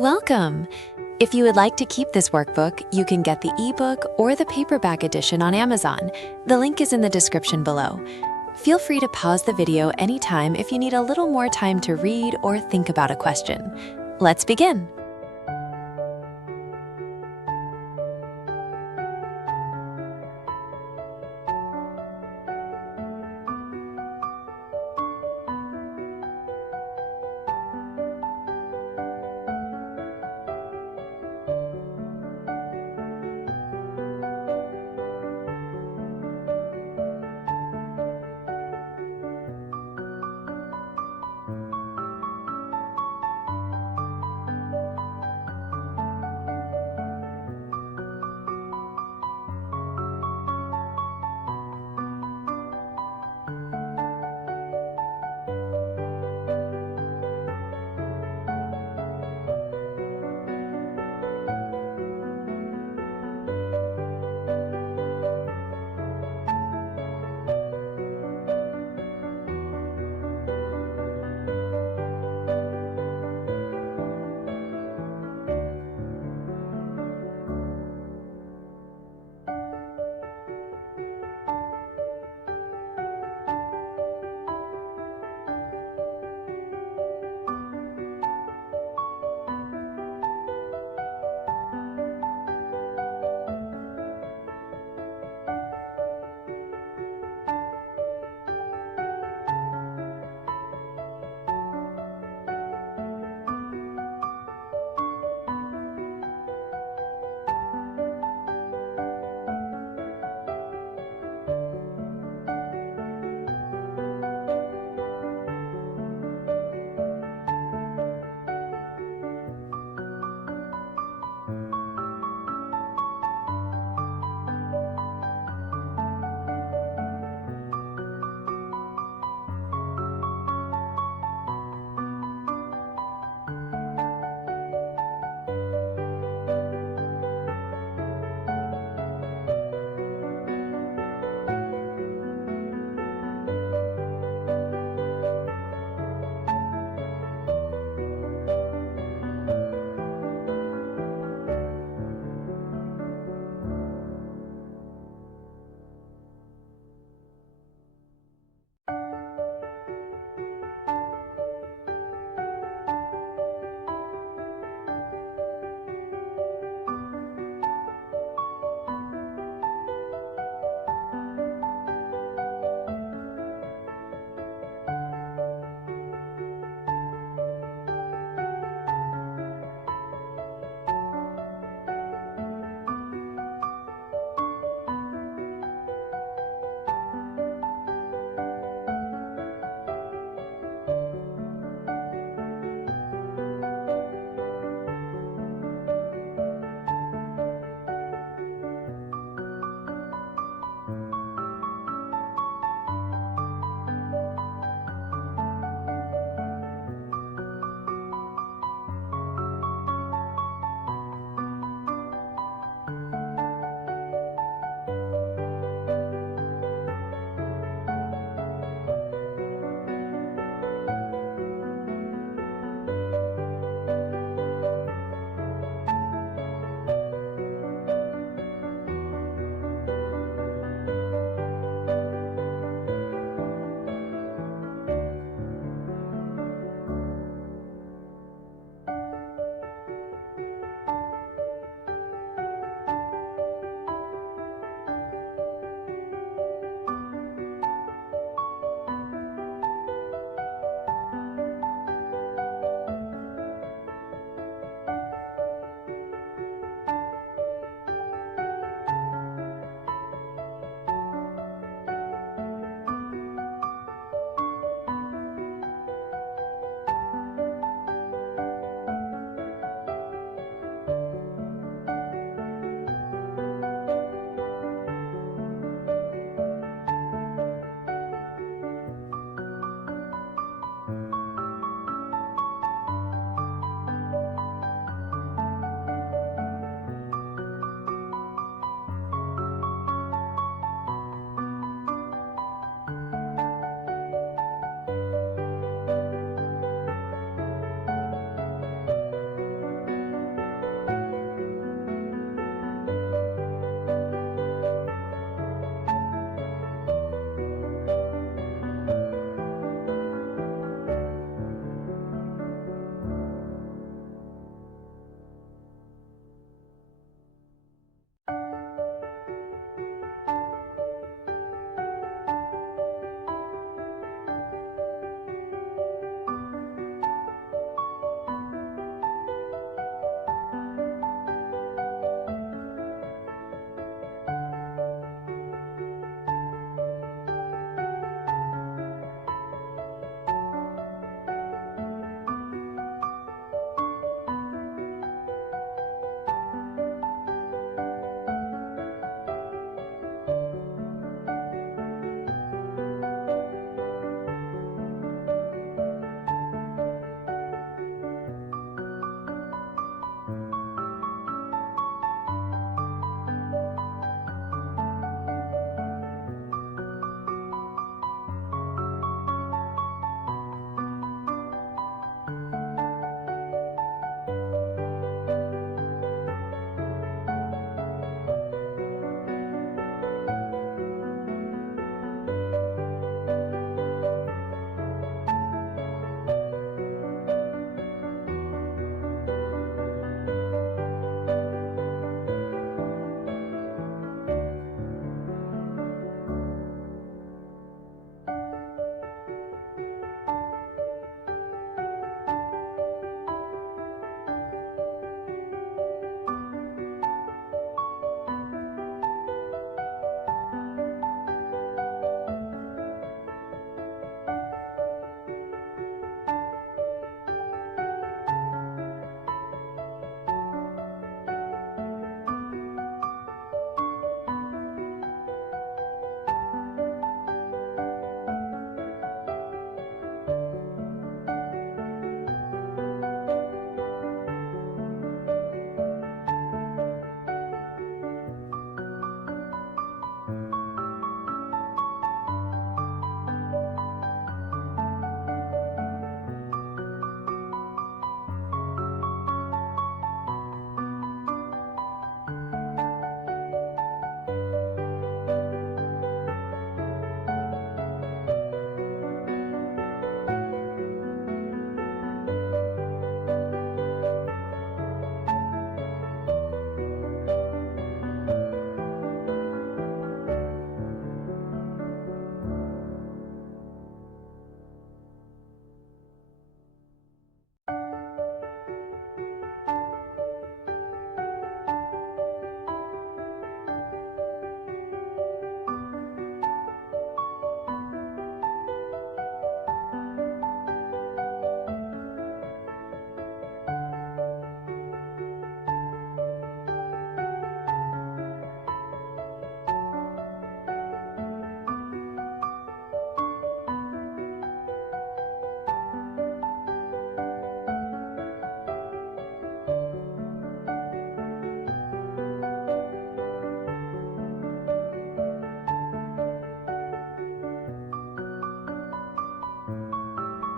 Welcome! If you would like to keep this workbook, you can get the ebook or the paperback edition on Amazon. The link is in the description below. Feel free to pause the video anytime if you need a little more time to read or think about a question. Let's begin!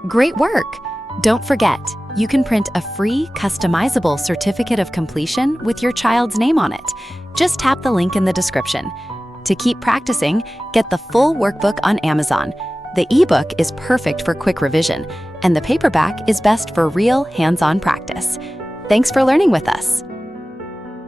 Great work! Don't forget, you can print a free, customizable certificate of completion with your child's name on it. Just tap the link in the description. To keep practicing, get the full workbook on Amazon. The ebook is perfect for quick revision, and the paperback is best for real, hands-on practice. Thanks for learning with us.